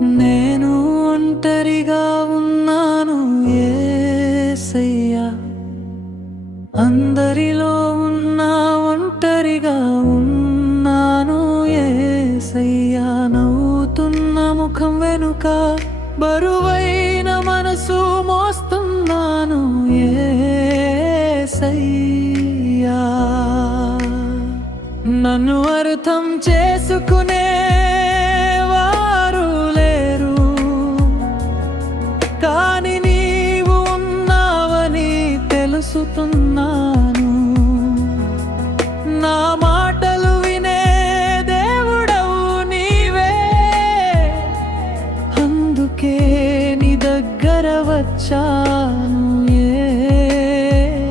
నేను ఒంటరిగా ఉన్నాను యేసయ్యా, అందరిలో ఉన్నా ఒంటరిగా ఉన్నాను యేసయ్యా. నవ్వుతున్న ముఖం వెనుక బరువైన మనసు మోస్తున్నాను యేసయ్యా. నన్ను అర్థం చేసుకునే వారు లేరు, కానీ నీవు ఉన్నావని తెలుసుతున్నాను. నా మాటలు వినే దేవుడవు నీవే, అందుకే నీ దగ్గర వచ్చాను యేసయ్యా.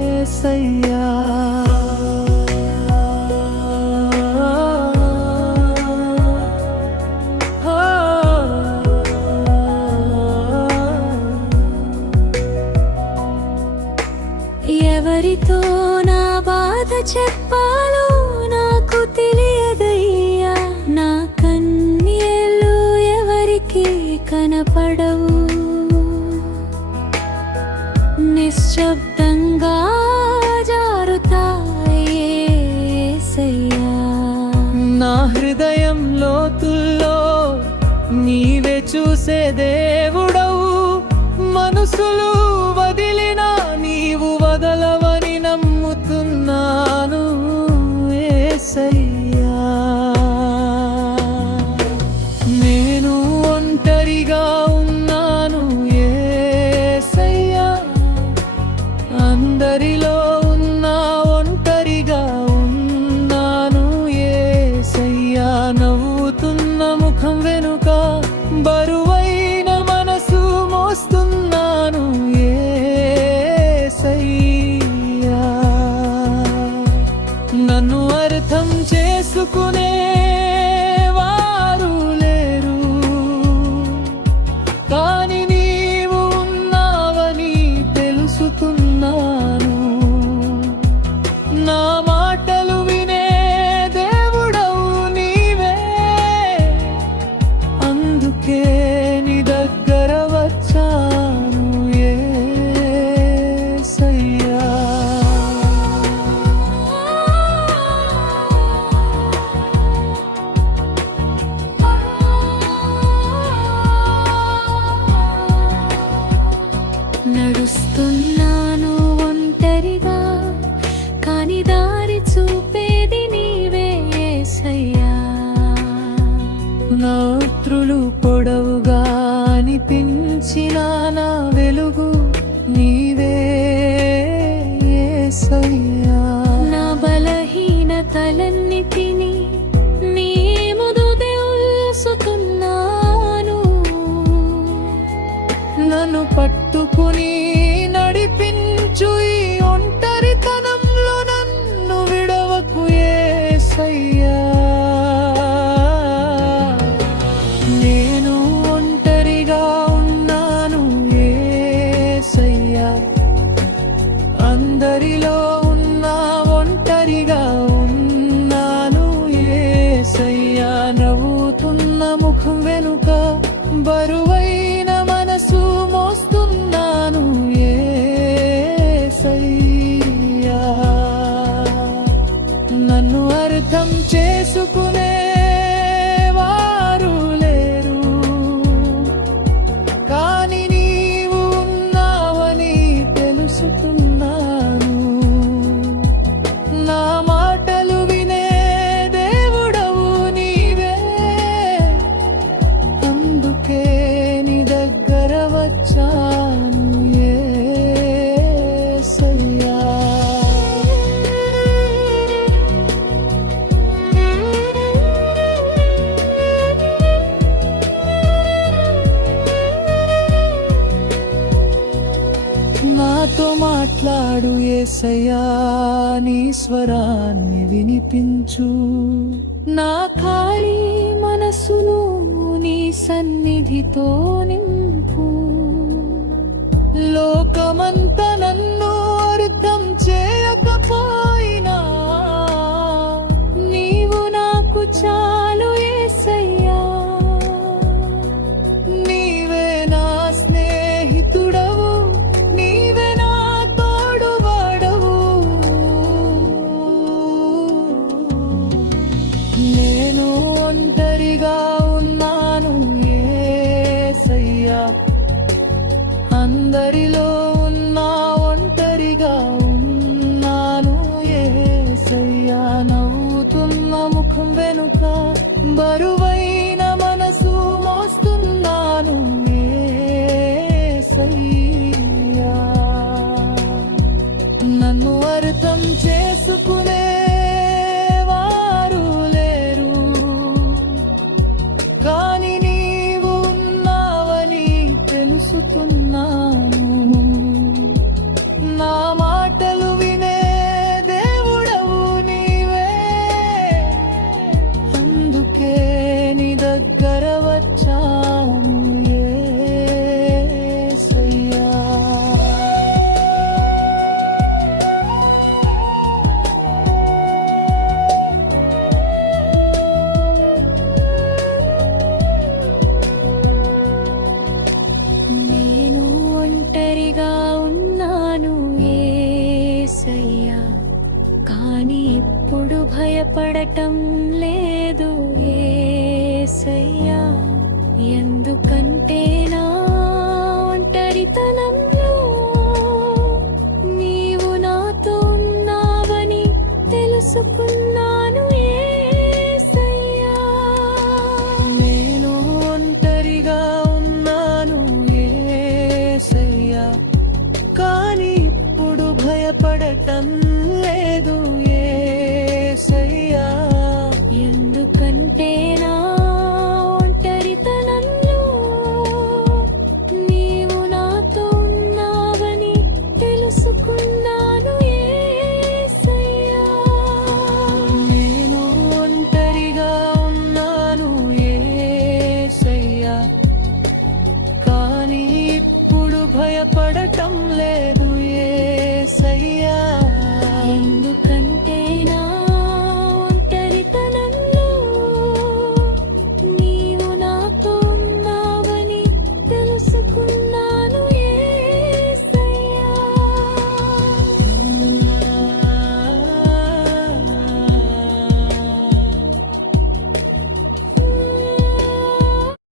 ఎవరితో నా బాధ చెప్పాలో నాకు తెలియదయ్యా. నా కన్నీళ్ళు ఎవరికి కనపడవు, నిశ్శబ్దంగా జారుతాయి యేసయ్యా. నా హృదయం లోతుల్లో నీవే చూసే దేవుడవు, మనసులు వదిలినా నీవు వదలవని నమ్ముతున్నాను యేసయ్యా. నేను ఒంటరిగా ఉన్నాను యేసయ్యా, అందరిలో ఉన్నా ఒంటరిగా ఉన్నాను యేసయ్యా. నవ్వుతున్న ముఖం వెనుక బరువైన మనసు మోస్తున్నాను యేసయ్యా. నన్ను అర్థం చేసుకునే వారు లేరు, కానీ నీవు ఉన్నావని తెలుసుకున్నాను. నా మాటలు వినే దేవుడవు నీవే, అందుకే నీ దగ్గర వచ్చాను యేసయ్యా. నడుస్తున్నాను ఒంటరిగా, కాని దారి చూపేది నీవే యేసయ్యా. రాత్రులు పొడవుగా అనిపించిన నా వెలుగు నీవే యేసయ్యా. నా బలహీనతలన్నిటినీ నీ ముందు తెలుసుకున్నాను. నన్ను పట్టుకుని నడిపించు ఈ ఒంటరితనంలో, నన్ను విడవకు యేసయ్యా. నేను ఒంటరిగా ఉన్నాను యేసయ్యా, అందరిలో ఉన్నా ఒంటరిగా ఉన్నాను యేసయ్యా. నవ్వుతున్న ముఖం వెనుక బరువైన మనసు మోస్తున్నాను యేసయ్యా. నన్ను అర్థం చేసుకునే వారు లేరు, కానీ నీవు ఉన్నావని తెలుసుకున్నాను. నా మాటలు వినే దేవుడవు నీవే, అందుకే నీ దగ్గర వచ్చాను యేసయ్యా. నాతో మాట్లాడు యేసయ్యా, నీ స్వరాన్ని వినిపించు. నా ఖాళీ మనసును నీ సన్నిధితో నింపు. లోకమంతా నన్ను అర్థం చేయకపోయినా నీవు నాకు చాలు యేసయ్యా. అడుగుతున్నాను. నా మాటలు వినే దేవుడవు నీవే, అందుకే నీ దగ్గర వచ్చాను యేసయ్యా. నేను ఒంటరిగా ఉన్నాను యేసయ్యా, కానీ ఇప్పుడు భయపడటం లేదు యేసయ్యా. ఎందుకని